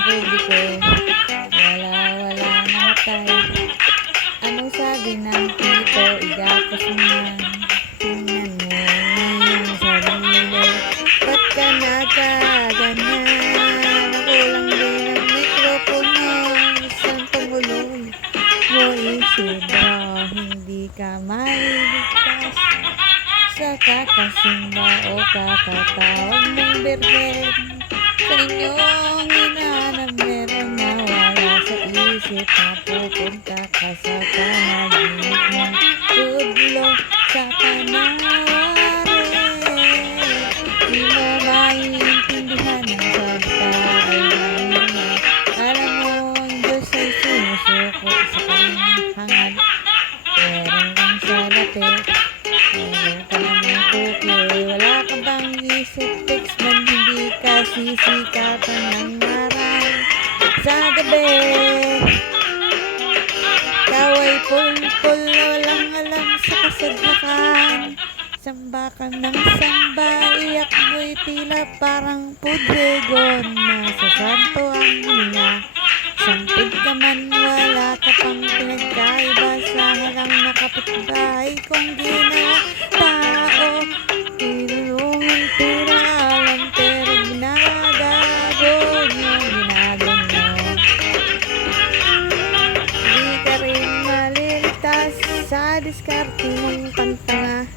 publiko. Wala namatay. Anong sabi ng tito? Igapos mo yan. Tingnan mo ngayon sa sarili. Ba't ka nagkaganyan? Nakulang din ang mikropono. Isang pangulong mo Isidro. Hindi ka mailigtas sa kakasimba o kakatawag mong birhen. Sa inyong hinahanap meron na wala sa isip na pupunta ka sa panaginip ng tudlo sa panawarin. Di mo maiintindihan ang salita ay mahina. Alam mo ang Diyos ay sumusuko sa kanyang hangad. Meron kang salapi, meron ka namang cookie. Wala ka bang isip, text man hindi ka sisikatan ng araw sa gabi. Ikaw ay pulpul, walang alam sa kasadlakan. Samba ka ng samba, iyak mo'y tila parang pudregon. Nasa santo ang hininga, sampid ka man, wala ka pang pinagkaiba sa halang nakapitbahay kong ginawa tao. Tinulungan pinalam pero ginagago nyo. Di ka rin maliligtas sa diskarte mong pantanga.